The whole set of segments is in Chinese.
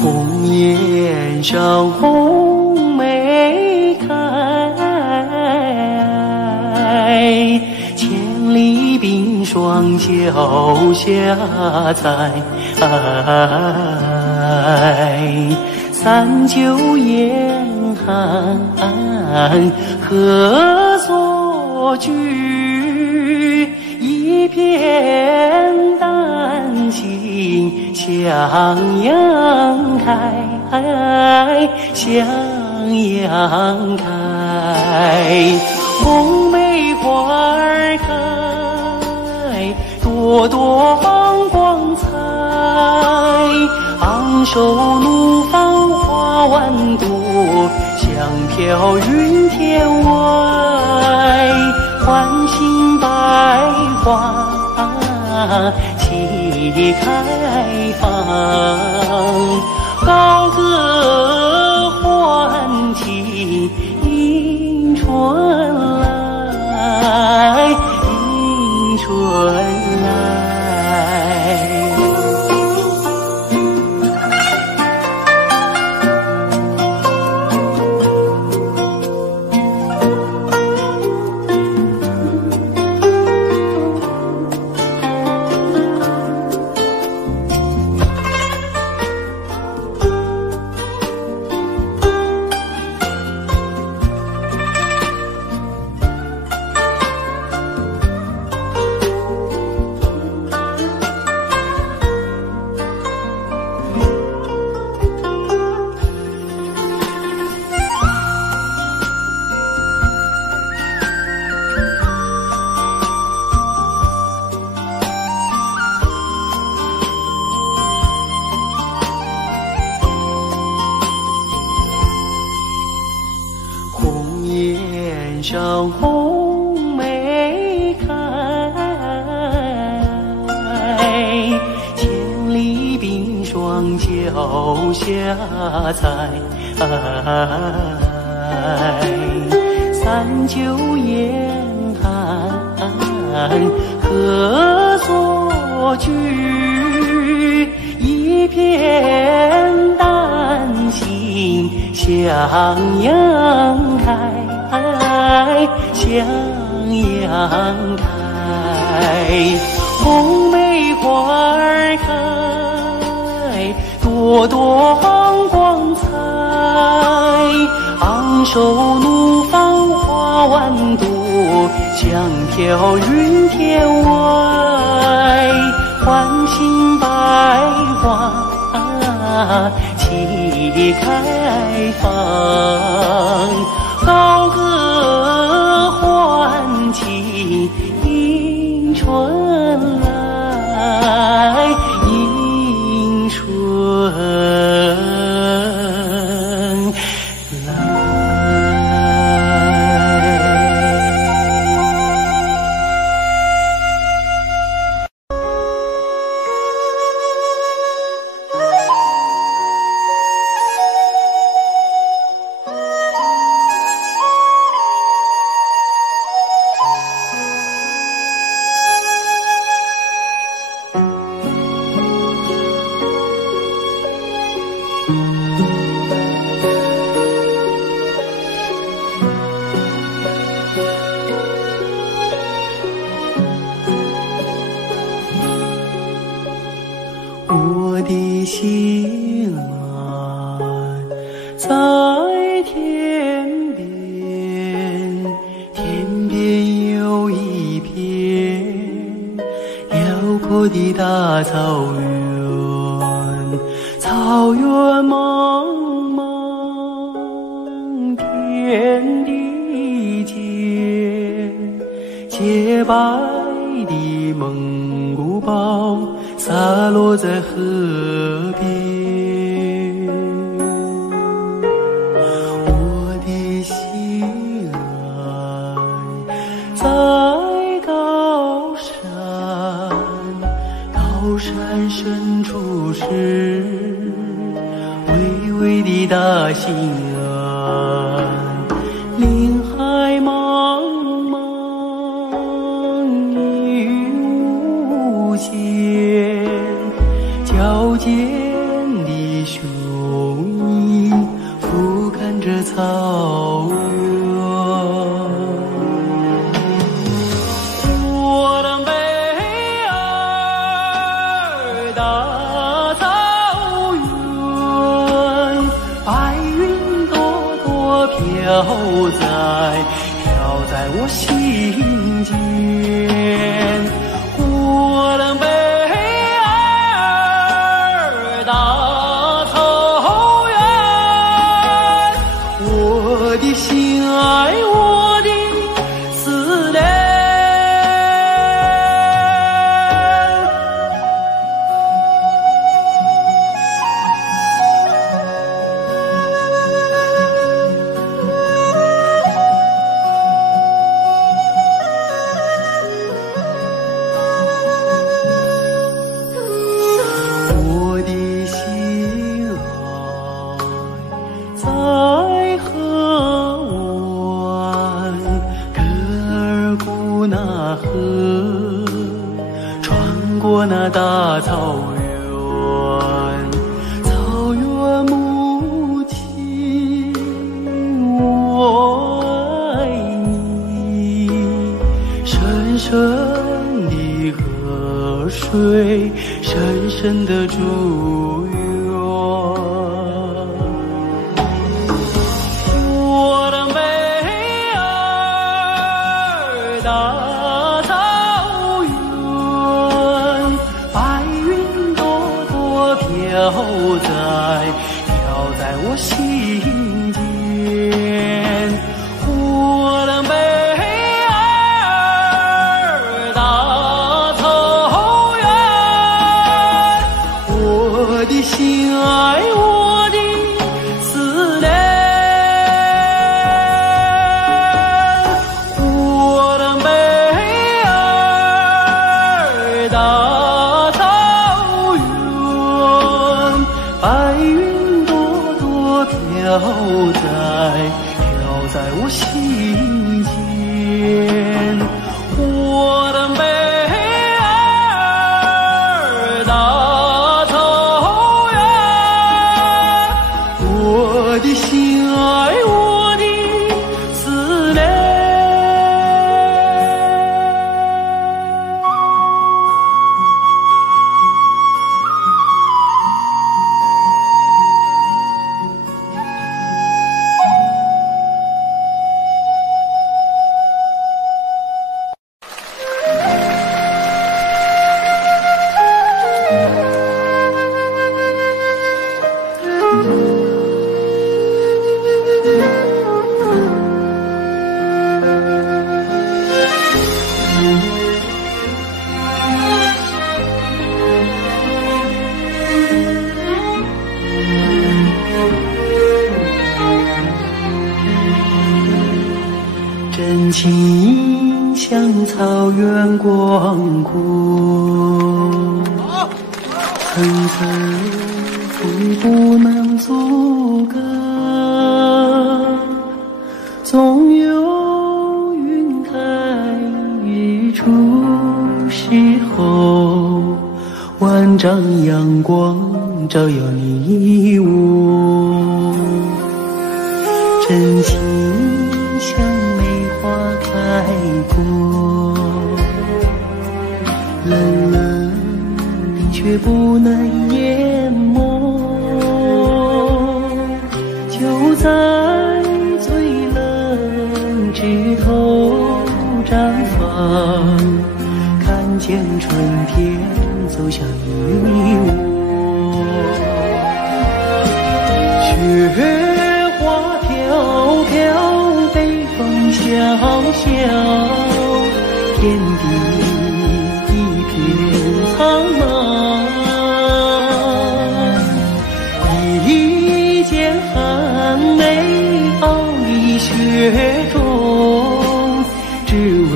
红颜上红梅开，千里冰霜脚下踩。三九严寒何所居？一片丹心向阳开，向阳开。红梅花儿开，朵朵放光彩。昂首怒放花万朵，香飘云天外。唤醒百花齐开放，高歌欢庆迎春来，迎春来。红颜上红梅开，千里冰霜脚下踩。三九严寒何所居？一片丹心向阳开，向阳开。红梅花儿开，朵朵放光彩。昂首怒放花万朵，香飘云天外。唤醒百花齐开放，高歌欢庆迎春来，迎春来。我的心啊，在天边，天边有一片辽阔的大草原，草原茫茫，天地间，洁白的蒙古包洒落在河边，我的心爱在高山，高山深处是巍巍的大兴安，林海茫茫雨无间，矫健的雄在我心间。我的美儿大草原，我的心爱，我的思念。那大草原，草原母亲，我爱你。深深的河水，深深的祝愿。我的美儿大草原，白云朵朵飘在我心间。我的美儿大草原，我的心爱，我的思念。我的美儿大草原，白云朵朵飘在我心间。我的美儿大草原，我的心爱，我的思念。真情像草原广阔，层层风不能阻隔，总有云开日出时候，万丈阳光照耀你我。真情像梅花开过，冷冷的却不能淹没，就在最冷枝头绽放，看见春天走向你我。雪花飘飘，北风萧萧，天地一片苍茫。一剪寒梅傲立雪中，只为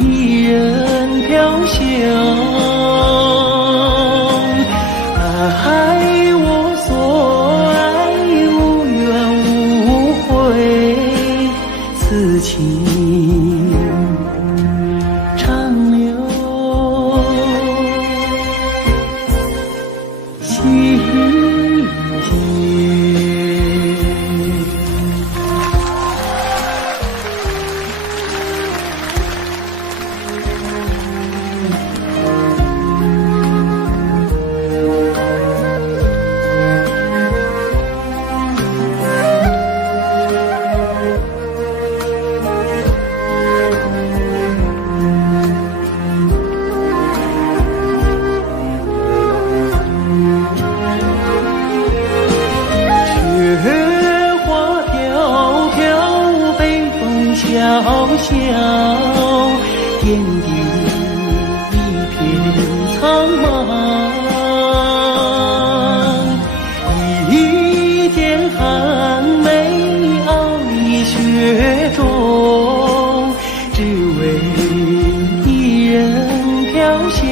一人飘香。爱我所爱，无怨无悔，此情长留心间。笑，点滴一片苍茫。一点寒梅熬一雪中，只为一人飘香。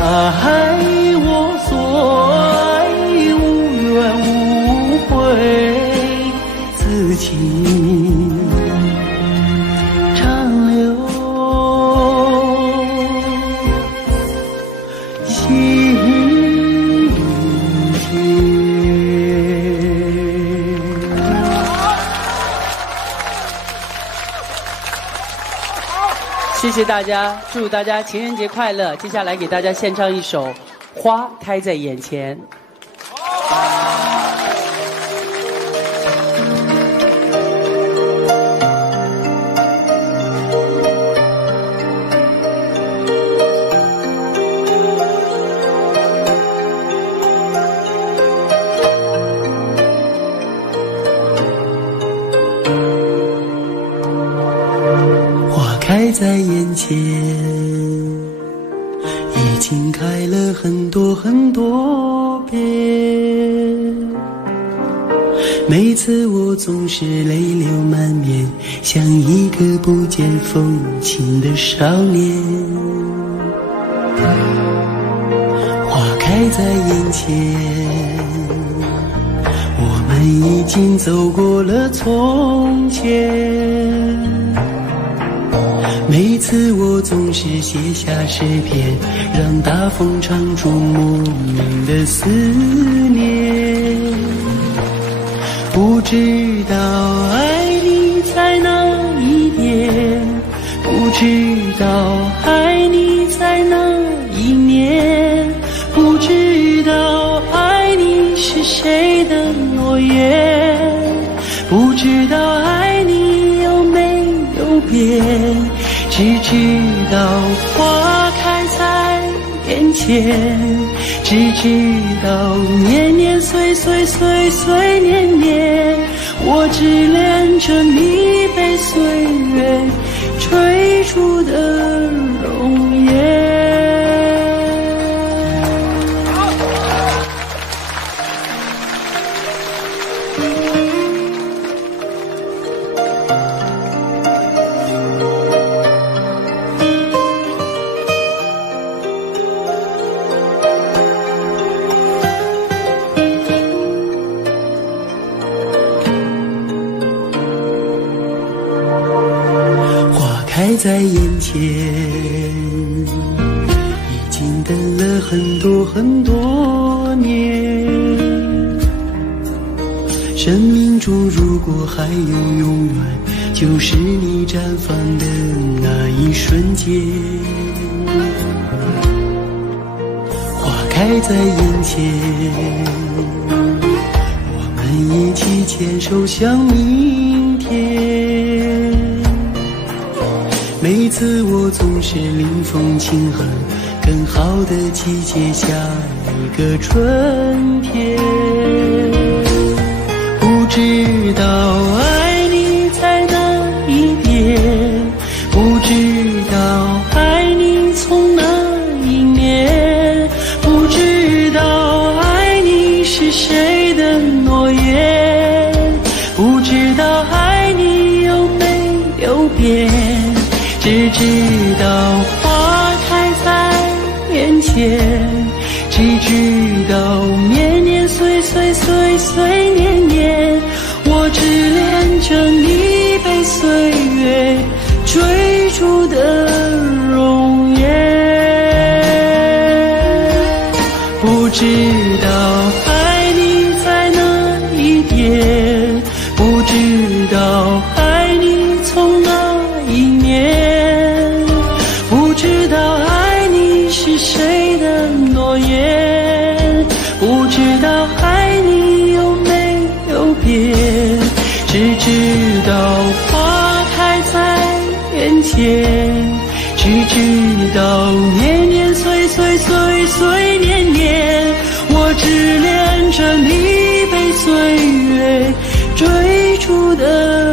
爱我所爱，无怨无悔，此情长留心间。谢谢大家，祝大家情人节快乐！接下来给大家献唱一首《花开在眼前》。开在眼前，已经开了很多很多遍。每次我总是泪流满面，像一个不见风情的少年。花开在眼前，我们已经走过了从前。每次我总是写下诗篇，让大风唱出莫名的思念。不知道爱你在哪一边，不知道爱你在哪一年，不知道爱你是谁的诺言，不知道爱你有没有变。只知道花开在眼前，只知道年年岁岁岁岁年年，我只恋着你被岁月追逐的容颜。开在眼前，已经等了很多很多年。生命中如果还有永远，就是你绽放的那一瞬间。花开在眼前，我们一起牵手向明天。每次我总是临风轻哼，更好的季节下一个春天。不知道爱你在哪一边，不知道爱你从哪一年，不知道爱你是谁的诺言，不知道爱你有没有变。只知道花开在眼前，只知道年年岁岁岁岁年年，我只恋着你被岁月追逐的容颜。不知道爱你在哪一边，不知道爱你从哪一年，不知道爱你是谁的诺言，不知道爱你有没有变。只知道花开在眼前，只知道年年岁岁岁岁年年，我只恋着你被岁月追逐的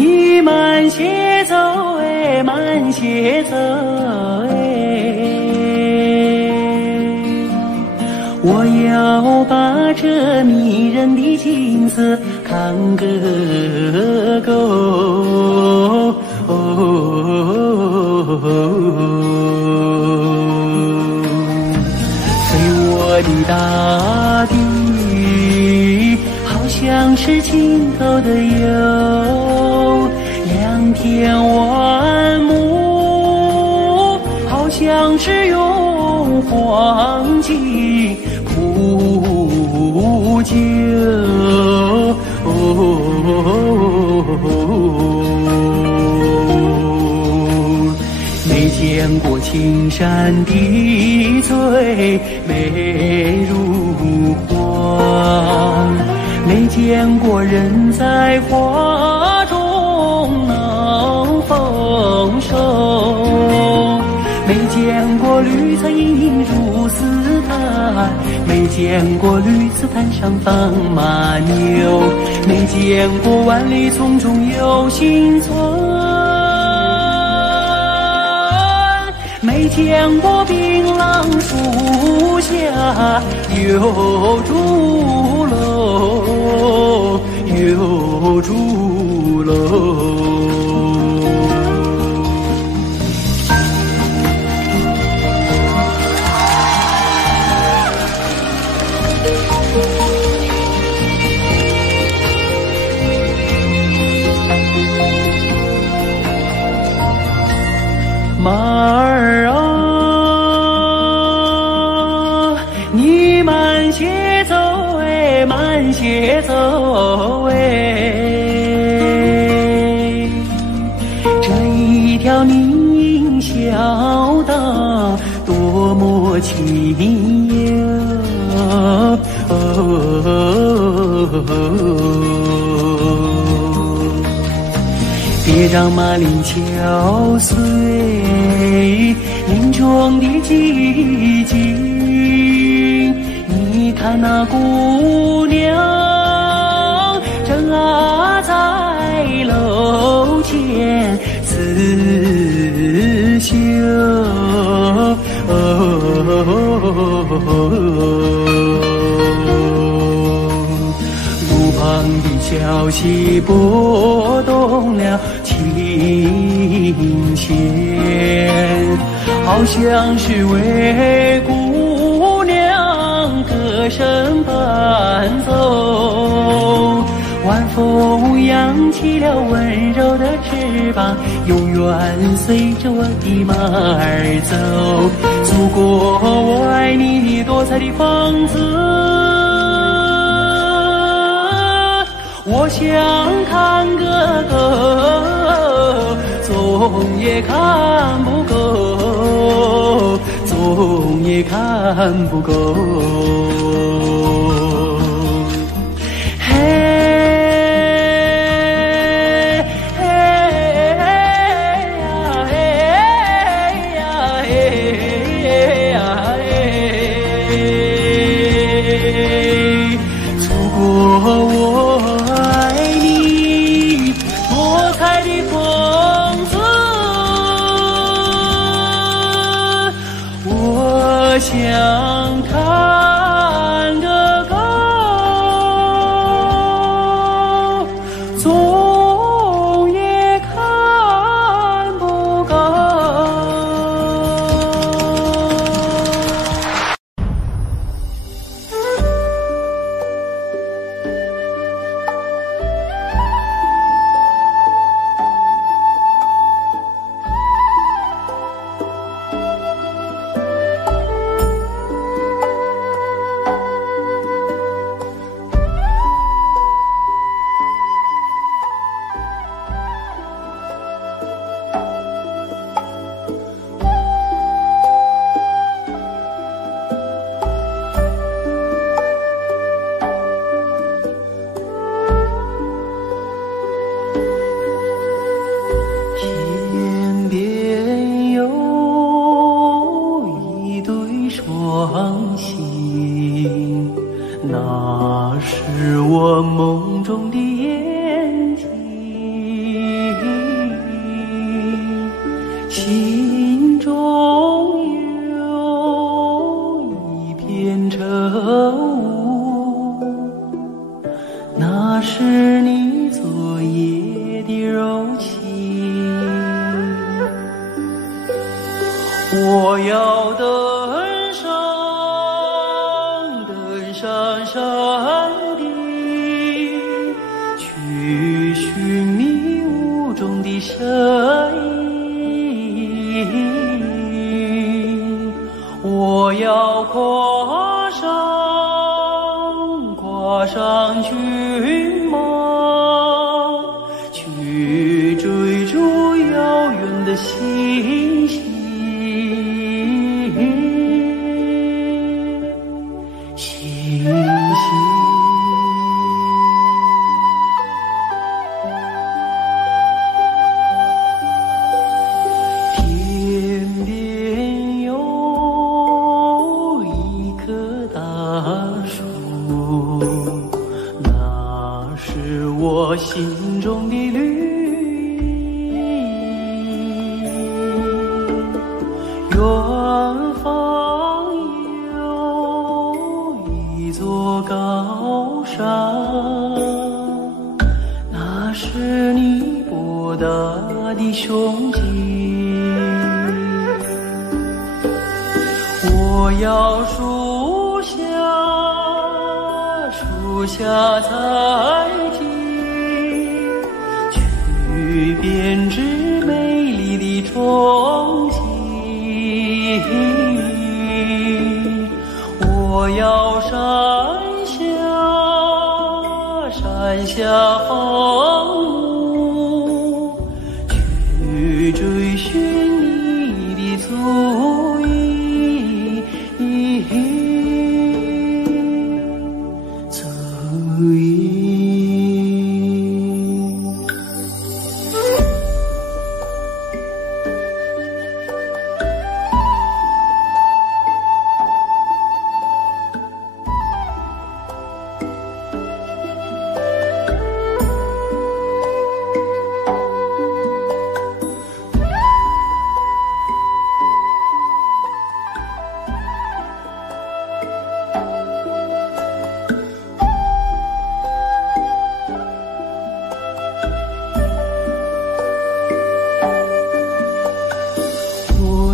你慢些走哎，慢些走哎，我要把这迷人的景色看个够。对我的大地，好像是尽头的有良田万亩，好像是用黄金铺就。没见过青山的最美如画，没见过人在花中能丰收，没见过绿草茵茵如丝毯，没见过绿丝毯上放马牛，没见过万里丛中有新村，没见过槟榔树下有竹楼，有竹楼。马儿啊，你慢些走哎，慢些走哎，这一条泥泞小道多么清幽。别让马铃敲碎林中的寂静，你看那姑娘正在楼前刺绣，路旁的小溪拨动了琴弦，好像是为姑娘歌声伴奏。晚风扬起了温柔的翅膀，永远随着我的马儿走。祖国，我爱你多彩的风姿，我想看个够，总也看不够，总也看不够。嘿，嘿呀，嘿呀，嘿呀，嘿，祖国我。想看个够，总也看不够。心中有一片愁，那是你昨夜的柔情。我要登上山顶，去寻觅雾中的身影。我要跨上骏马，去追逐遥远的星星。天边有一棵大树，那是我心中的绿意。远方有一座高山，那是你博大的胸襟。我要树下采集，去编织美丽的憧憬。我要山下放牧，去追寻你的足印。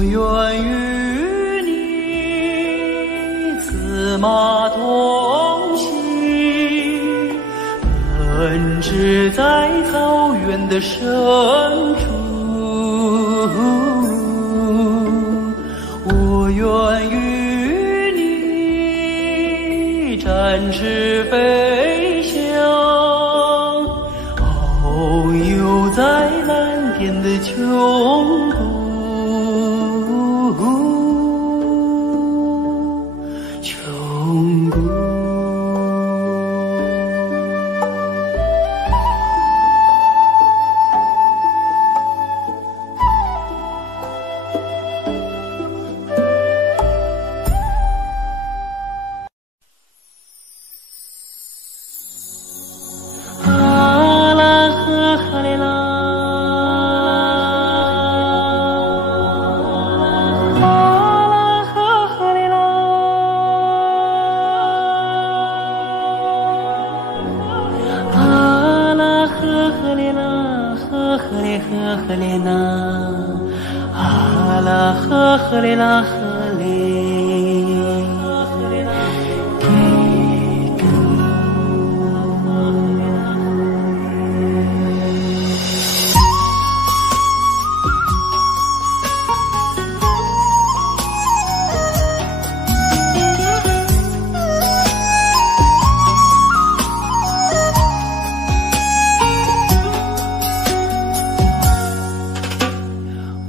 愿与你策马同行，奔驰在草原的深处。我愿与你展翅飞翔，遨游在蓝天的穹谷。呵嘞呐，啊啦呵嘞啦呵嘞。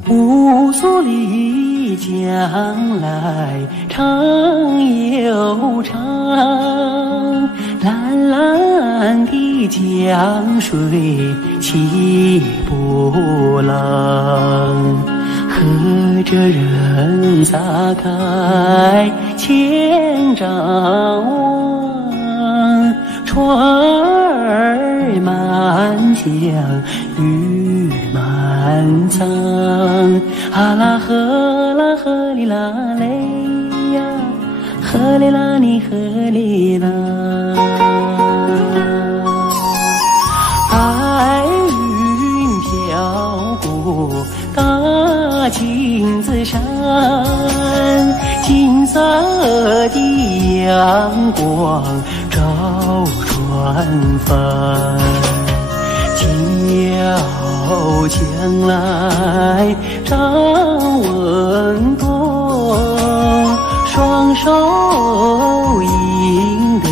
雾锁里将来长又长，蓝蓝的江水起波浪，和着人撒开千丈网，船儿满江雨满仓，啊啦呵哩啦嘞呀，呵哩啦你呵哩啦。白云飘过大金子山，金色的阳光照船帆，叫将来张文多，双手迎得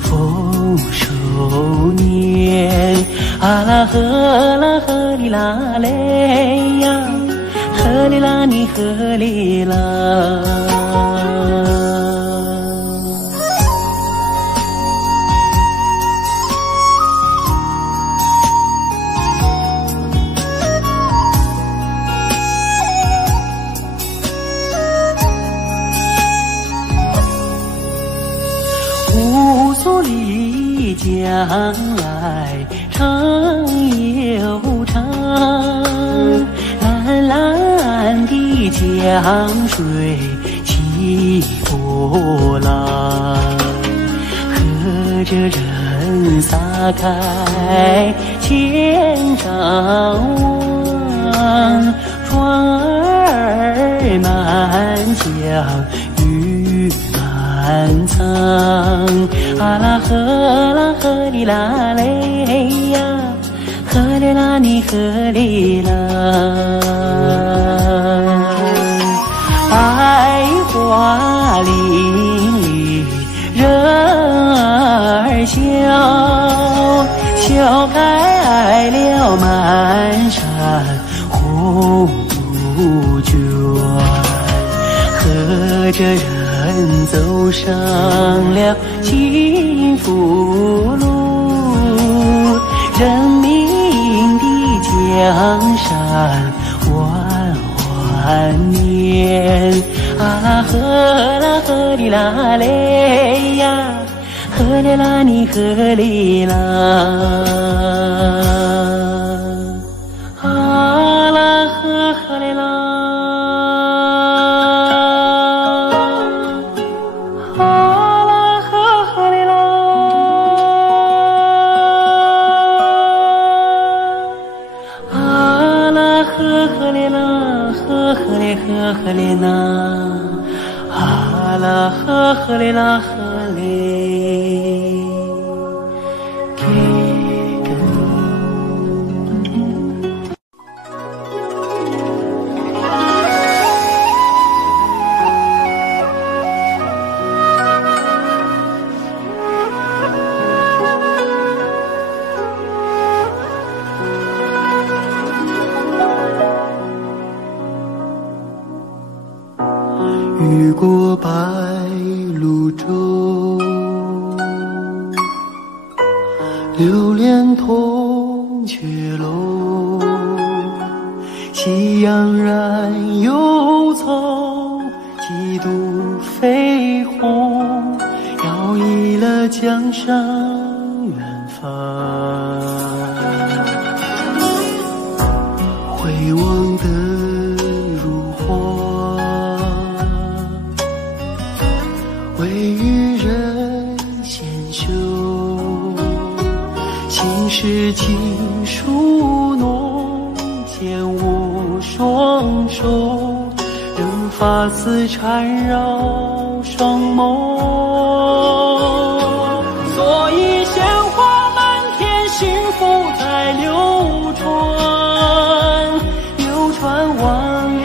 丰收年。啊啦呵哩啦嘞呀，呵哩啦你呵哩啦。乌苏里将来长又长，蓝蓝的江水起波浪，和着人撒开千丈网，船儿满江鱼满仓。啊啦呵哩啦嘞呀，呵哩啦你呵哩啦。百花林里人儿笑，笑开了满山红杜鹃，和着人走上了幸福路，人民的江山万万年。啊啦呵哩啦嘞呀，呵哩啦你呵哩啦。啊啦呵哩啦。呵哩呐，啊啦呵哩啦呵哩，给个。越过白鹭洲，流连铜雀楼，喜洋然忧愁，几度飞鸿，摇曳了江山远方。回望的如花，为予人先修，心事情书浓，见我双手，任发丝缠绕双眸。所以鲜花满天，幸福在流传，流传往日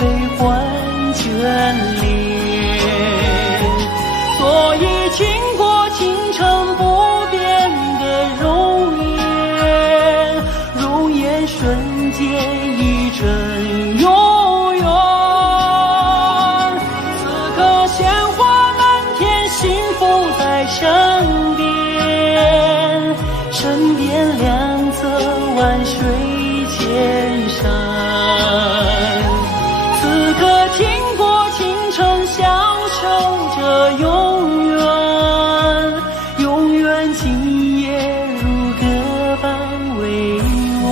悲欢眷恋。所以倾国倾城不变的容颜，容颜瞬间一成永远。此刻鲜花满天，幸福在身边，身边两侧万水千山。此刻倾国倾城，享受着永远，永远今夜如歌般委婉。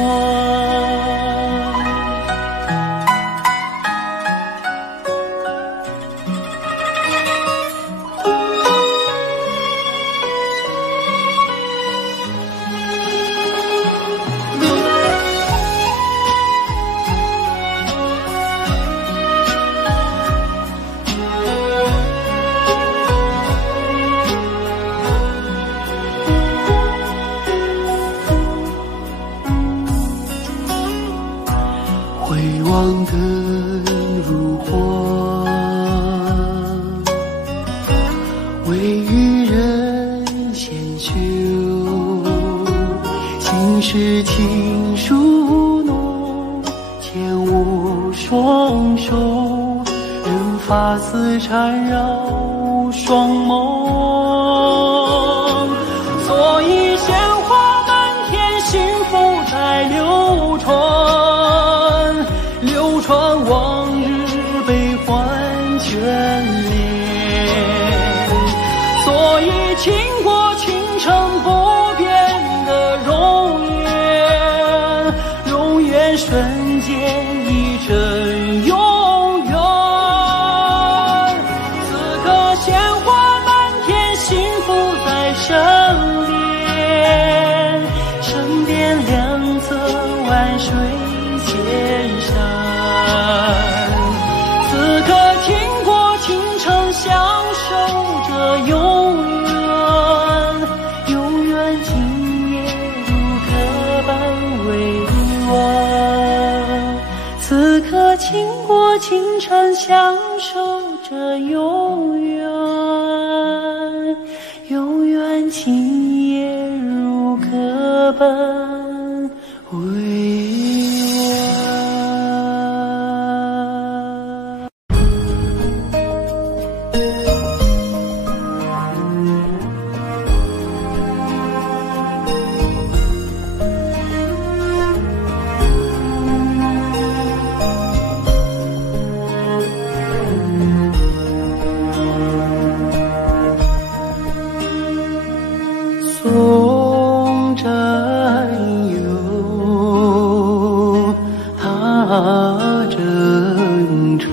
回望的如花，为予人闲修，心事情书浓，牵我双手，任发丝缠绕双眸，所以鲜花满天，幸福在流传，流传往日悲欢眷恋，所以倾国倾城不变的容颜，容颜瞬间一阵永远。此刻鲜花满天，幸福在身边，身边两侧万水千山。此刻倾国倾城，享受着永远，永远今夜如歌般委婉。此刻倾国倾城，享受着永远，永远今夜如歌般委松占有他真诚，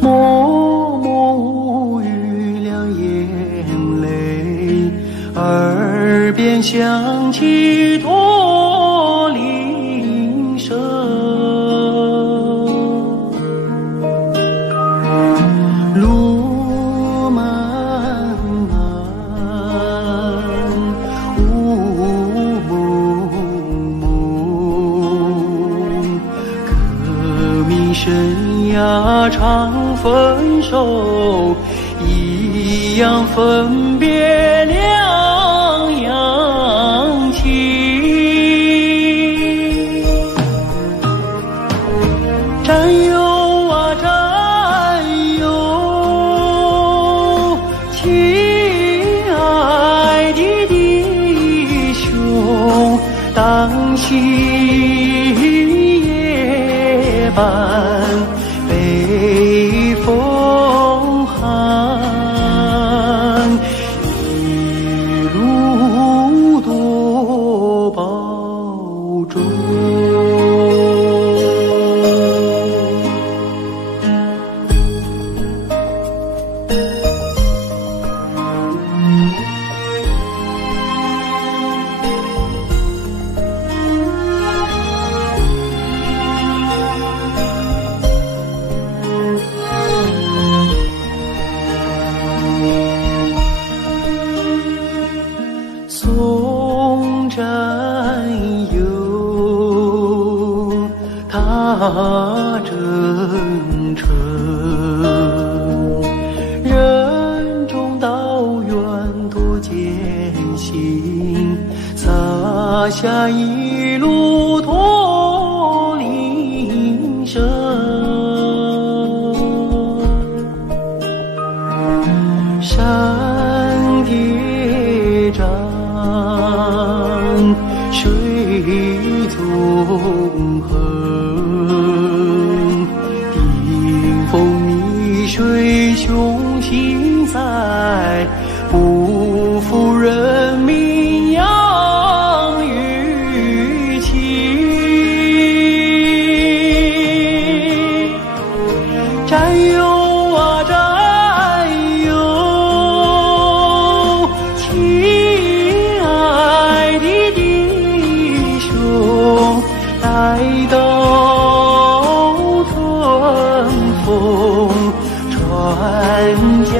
默默无语两眼泪，耳边响起驼铃声，路漫漫雾蒙蒙，革命生涯常分手，一样分别两样情。战友啊战友，亲爱的弟兄，当夕夜半北风寒，一路多保重。松占有他真诚，任重道远多艰辛，洒下一路驼铃声。山叠嶂，水纵横，顶风逆水，雄心在，不负人民养育情。战友啊战友，亲爱的弟兄，待到春风传家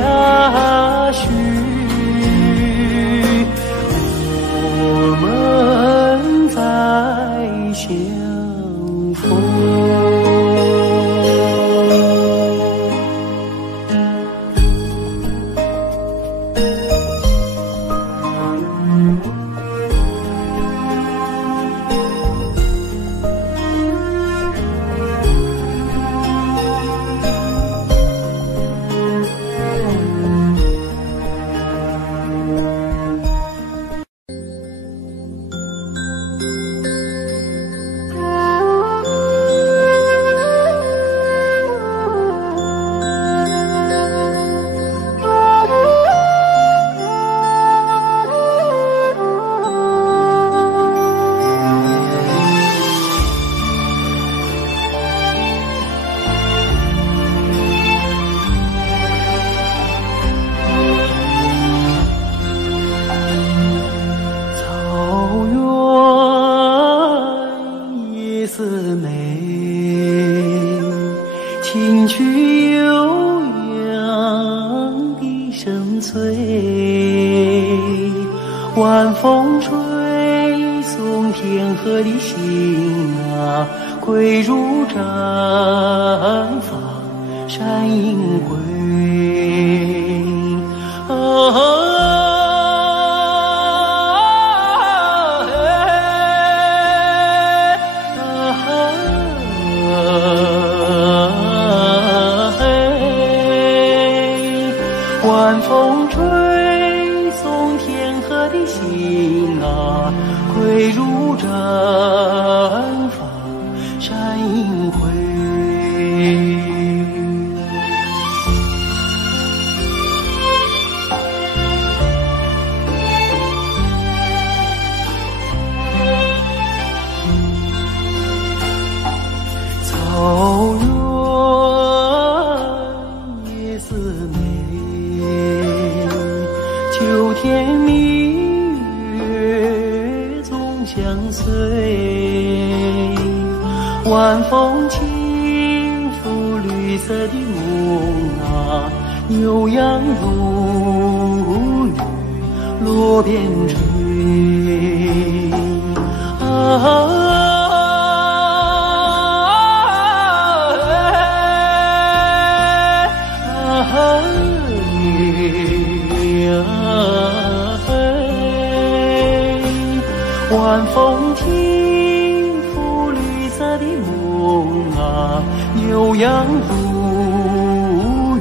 丝梅，听去悠扬的声催，晚风吹送天河的星啊，归入毡房山阴归。晚风吹送天河的星啊，归入毡房山阴归。草原夜似梅，秋天明月总相随，晚风轻拂绿色的梦啊，牛羊如雨落边吹啊。晚风轻拂绿色的梦啊，牛羊如雨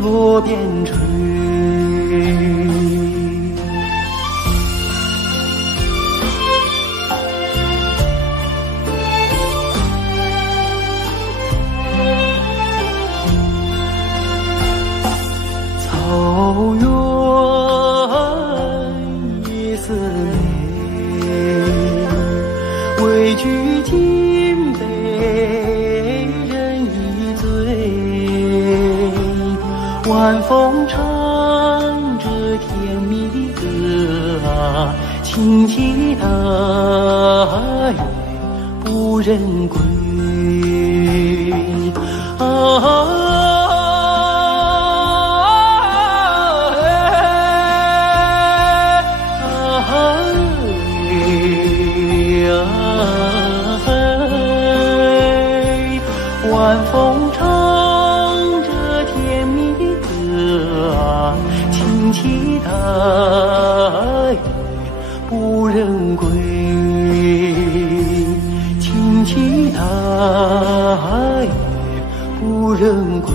落边吹。草原夜似梅，畏惧金杯人已醉，晚风唱着甜蜜的歌啊，轻骑大雁不忍归啊。晚风唱着甜蜜的歌啊，轻骑大雁不忍归，轻骑大雁不忍归，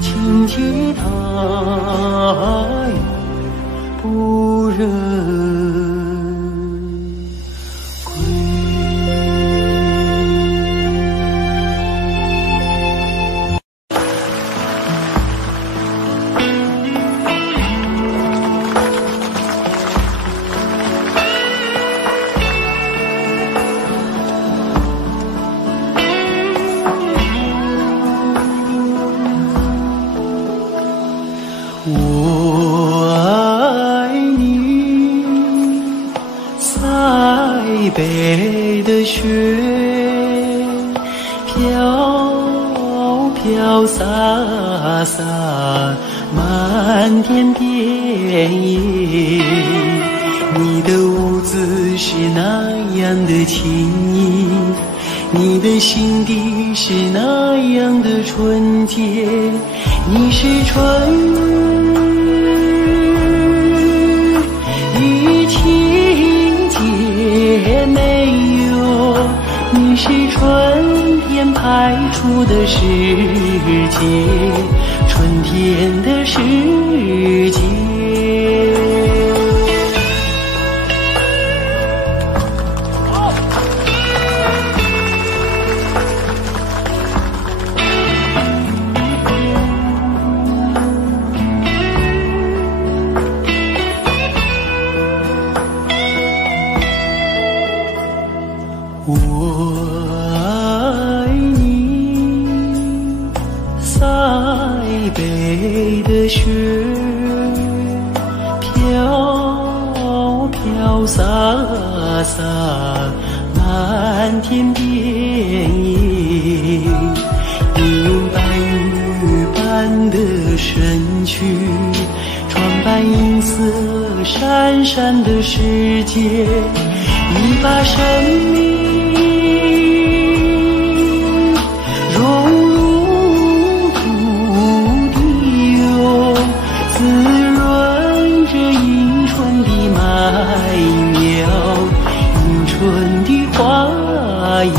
轻骑大雁不忍归。我爱你，塞北的雪，飘飘洒洒，漫天遍野。你的舞姿是那样的轻盈，你的心底是那样的纯洁，你是春雨情节没有，你是春天派出的世界，春天的世界。我爱你，塞北的雪，飘飘洒洒满天遍野，你用白玉般的身躯，装扮银色闪闪的世界，你把生命融入土地哟，滋润着迎春的麦苗，迎春的花叶。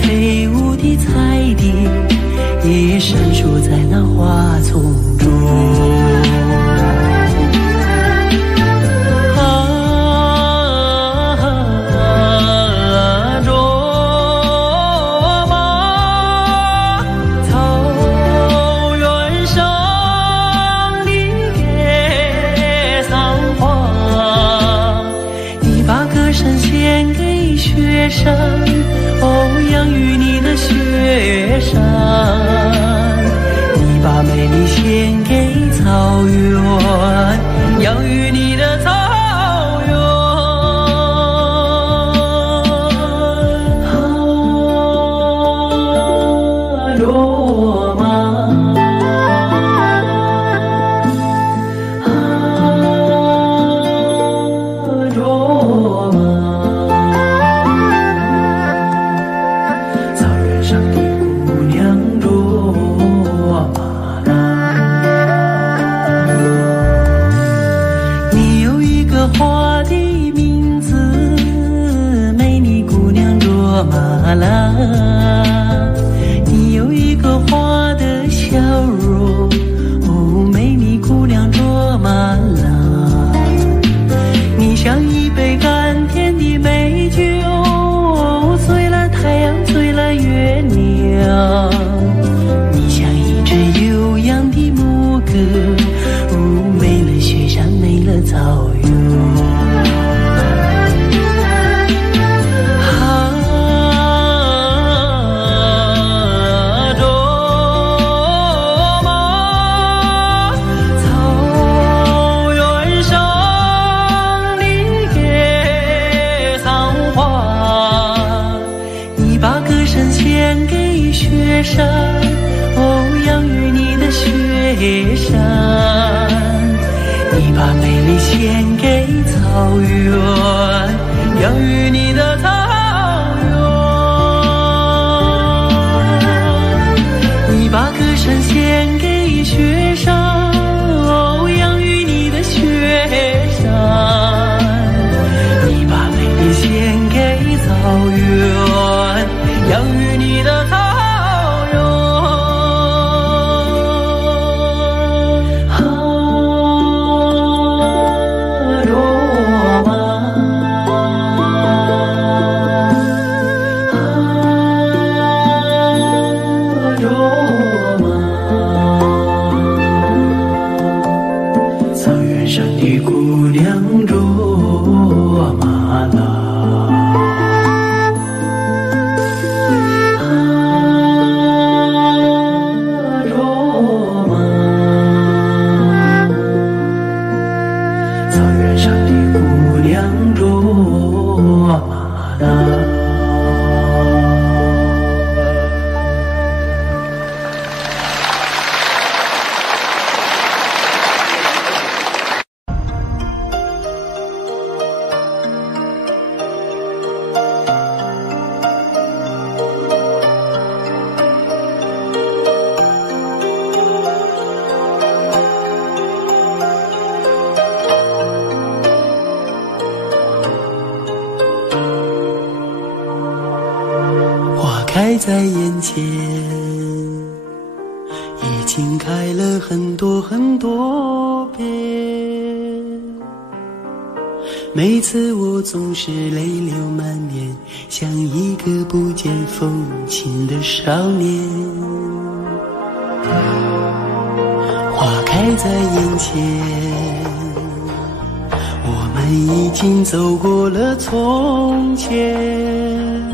飞舞的彩蝶，也闪烁在那花丛中。雪山，哦，养育你的雪山，你把美丽献给草原，养育你的草原。罗马，罗马。花的名字，美丽姑娘卓玛拉。你有一个花的笑容，哦，美丽姑娘卓玛拉。你像一杯甘甜的美酒，醉了太阳，醉了月亮。你像一只悠扬的牧歌，哦，美了雪山，美了草原。献给雪山，哦，养育你的雪山，你把美丽献给草原，养育你的草原，你把歌声献给雪山。上的姑娘卓玛拉，卓玛，草原上的姑娘卓玛拉。开在眼前，已经开了很多很多遍。每次我总是泪流满面，像一个不见风情的少年。花开在眼前，我们已经走过了从前。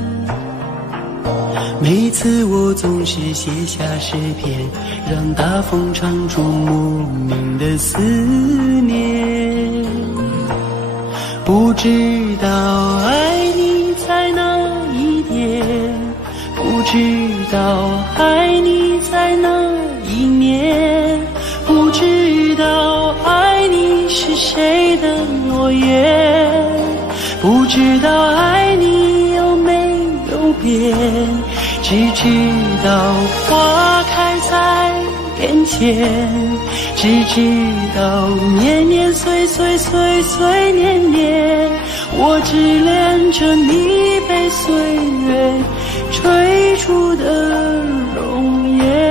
每次我总是写下诗篇，让大风唱出莫名的思念。不知道爱你在哪一点，不知道爱你在哪一年，不知道爱你是谁的诺言，不知道爱你有没有变。只知道花开在眼前，只知道年年岁岁岁岁年年，我只恋着你被岁月追逐的容颜。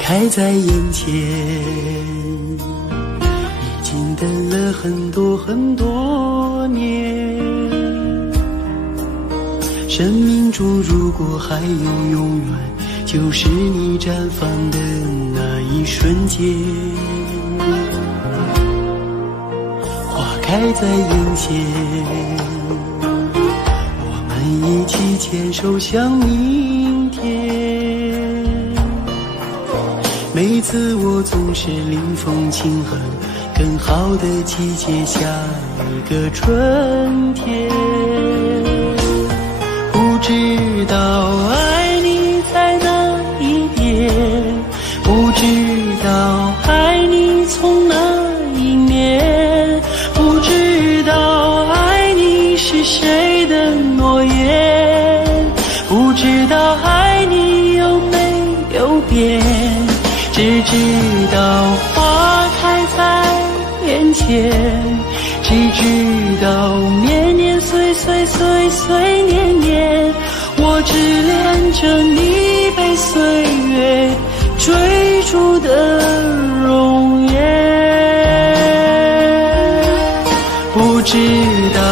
开在眼前，已经等了很多很多年。生命中如果还有永远，就是你绽放的那一瞬间。花开在眼前，我们一起牵手向明天。每次我总是临风轻哼，更好的季节下一个春天。不知道爱你在哪一边，不知道爱你从哪一年，不知道爱你是谁的诺言，不知道爱你有没有变。只知道花开在眼前，只知道年年岁岁岁岁年年，我只恋着你被岁月追逐的容颜。不知道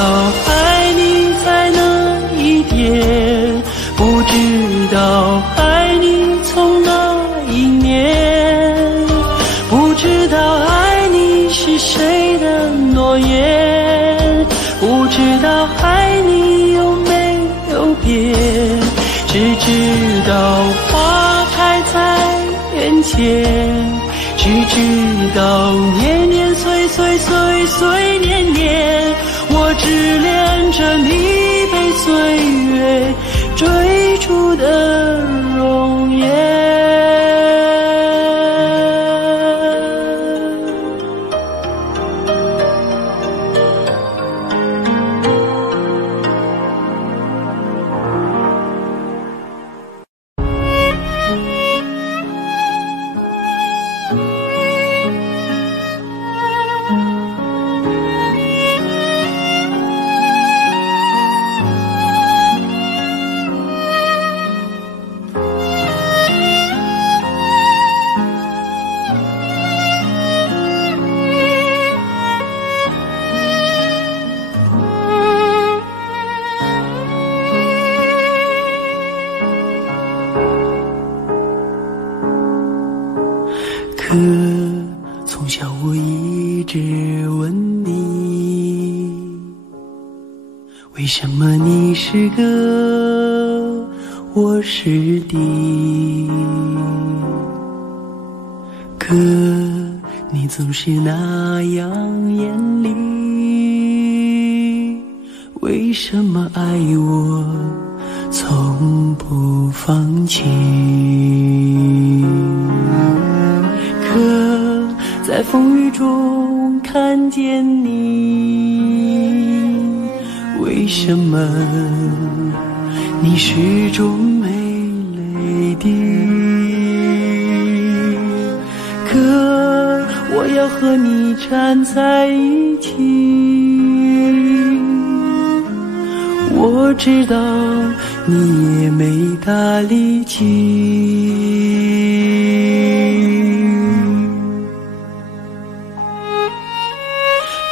爱你在哪一点，不知道爱你从哪一年，不知道爱你是谁的诺言，不知道爱你有没有变。只知道花开在眼前，只知道年年岁岁岁岁年年，我只恋着你被岁月追逐的容颜。可从小我一直问你，为什么你是哥，我是弟？可你总是那样严厉，为什么爱我从不放弃？可在风雨中看见你，为什么你始终没泪滴？可我要和你站在一起，我知道你也没大力气。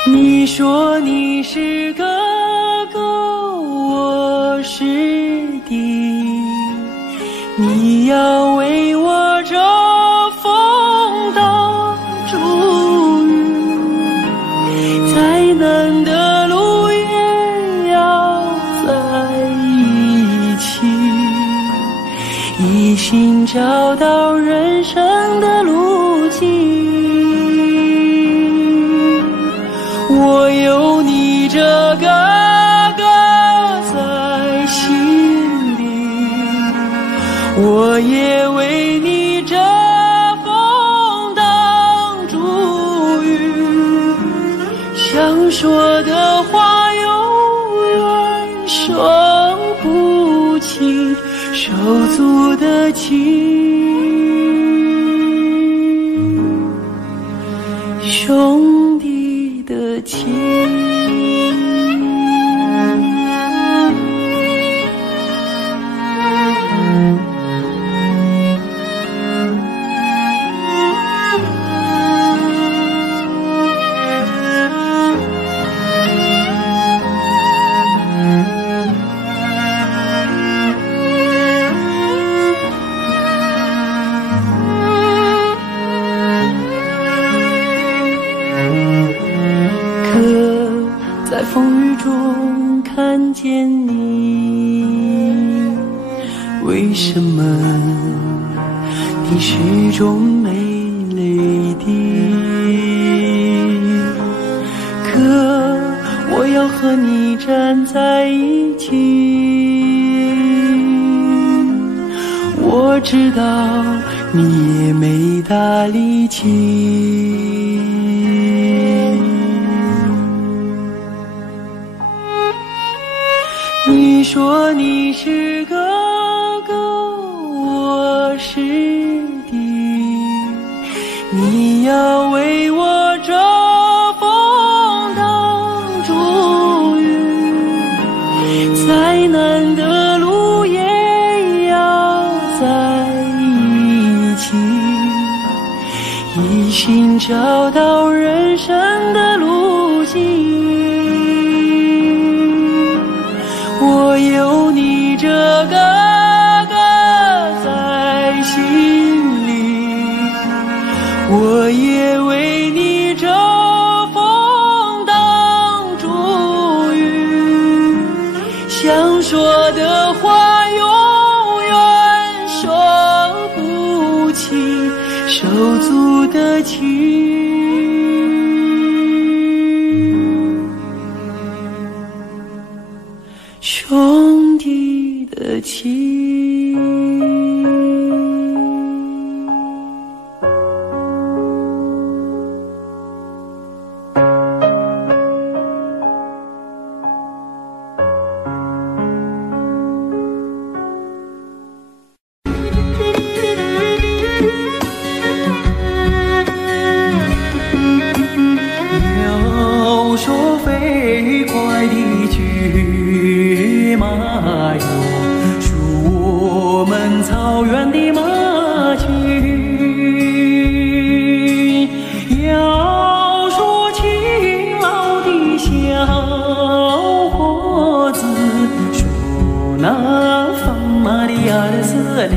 你说你是哥哥，我是弟，你要为我遮风挡雨，再难的路也要在一起，一心找到人生的路径。我有你这个哥在心里，我也为你遮风挡住雨，想说的话永远说不清，手足的情，兄弟的情。在风雨中看见你，为什么你始终没泪滴？可我要和你站在一起，我知道你也没大力气。你说你是哥哥，我是弟，你要为我遮风挡住雨，再难的路也要在一起，一心找到人生的路径。我有你这个哥在心里，我也为你遮风挡住雨，想说的话永远说不清，手足的情，兄弟的情。要说飞快的骏马哟，属我们草原的马群；要说勤劳的小伙子，属那放马的儿子嘞。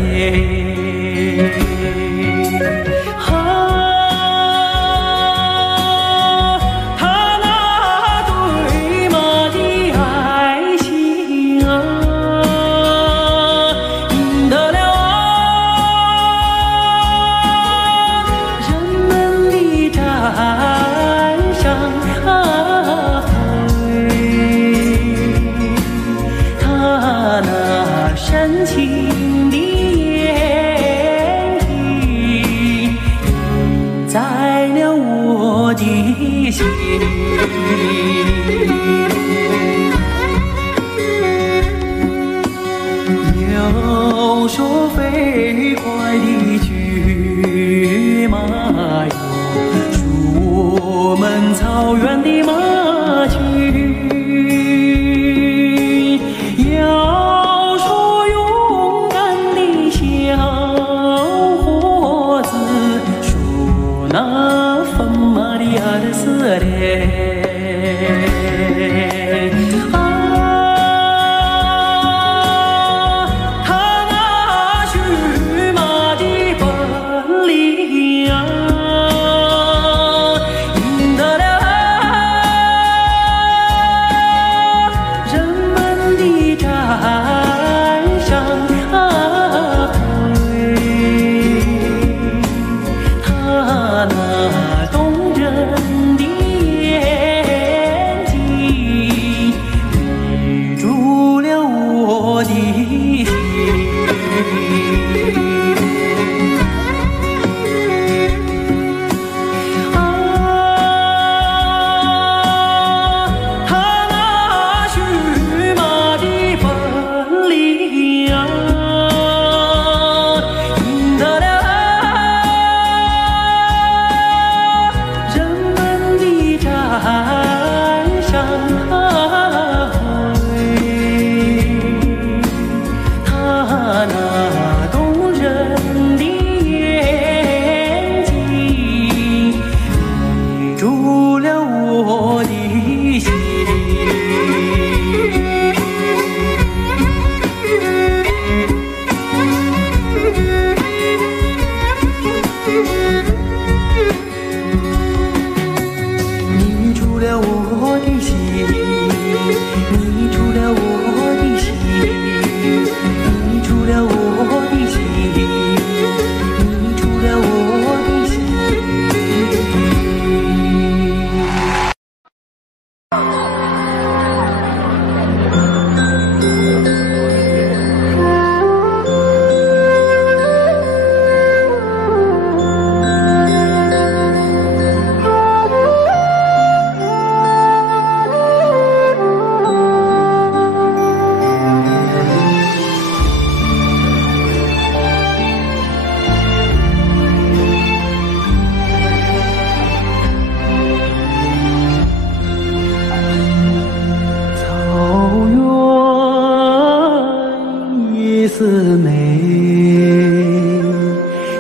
色美，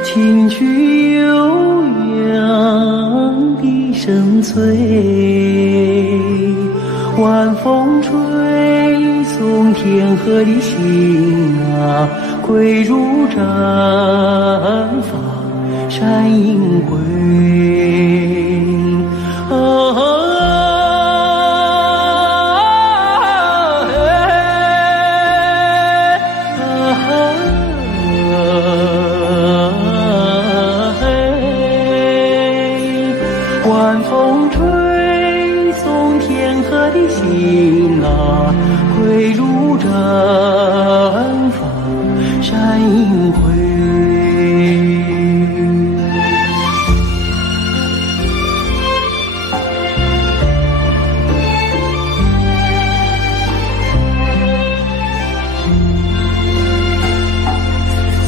清曲悠扬笛声催，晚风吹送天河的星啊，归入毡房山阴归。晚风吹送天河的星啊，归入毡房山阴归。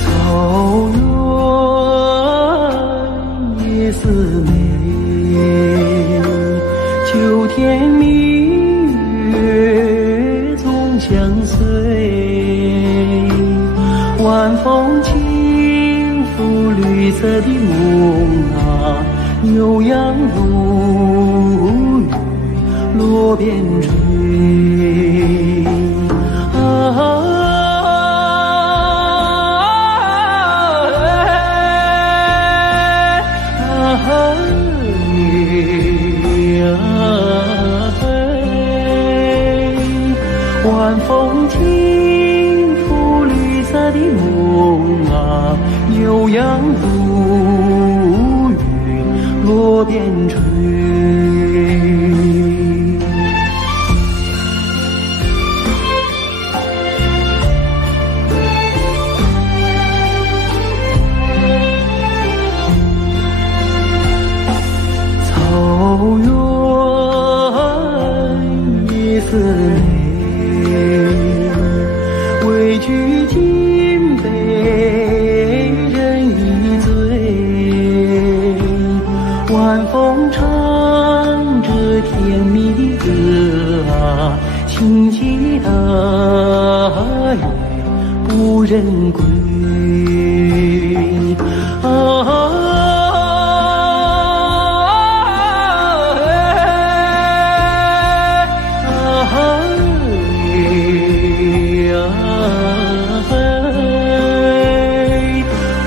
草原夜色美，秋天明月总相随，晚风轻拂绿色的梦啊，牛羊如雨落边吹。晚风轻拂绿色的梦啊，牛羊如雨落边吹。草原夜色美，委屈尽被人一醉，晚风唱着甜蜜的歌啊，轻骑大雁不忍归。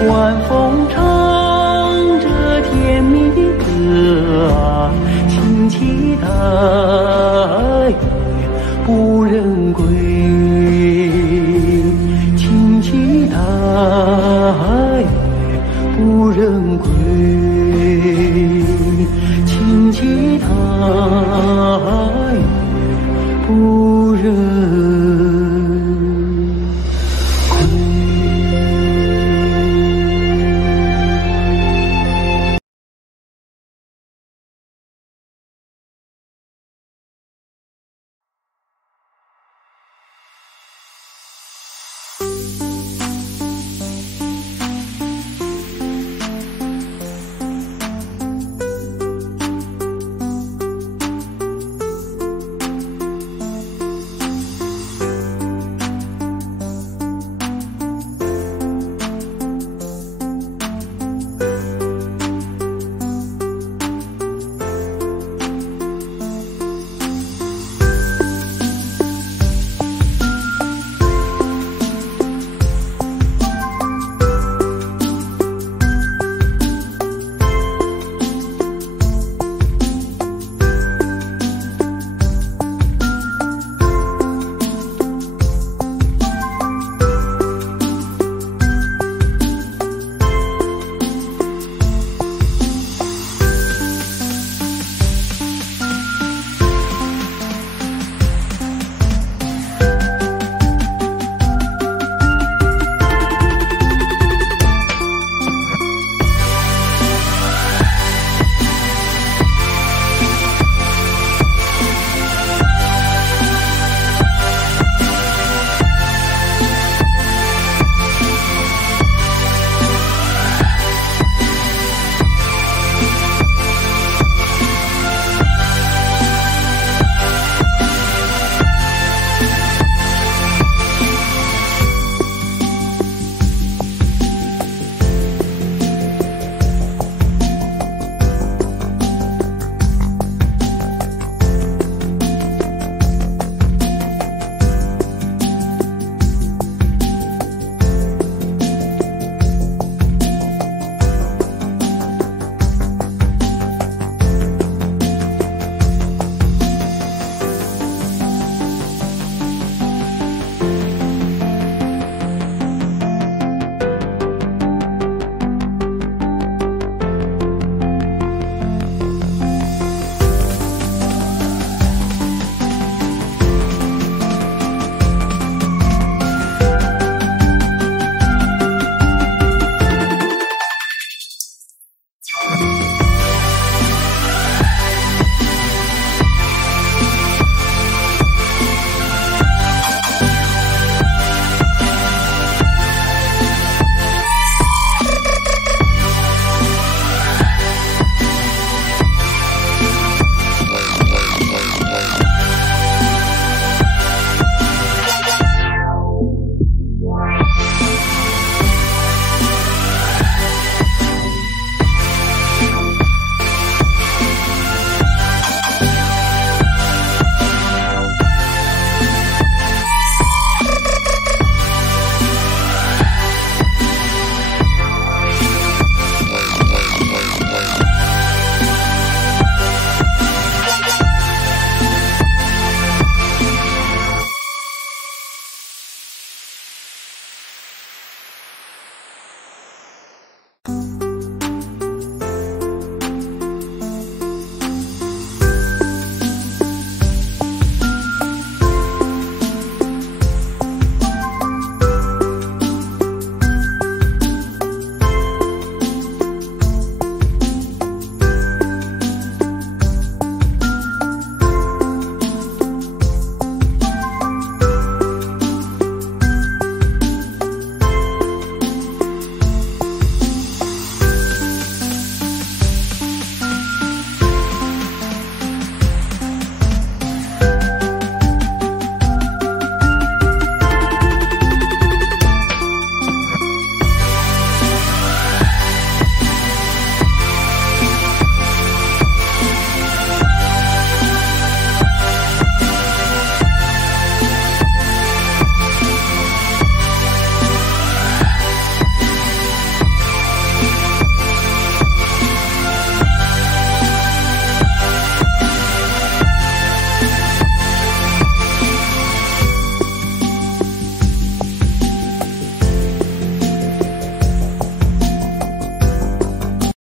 晚风唱着甜蜜的歌啊，轻骑大雁不忍归，轻骑大雁不忍归。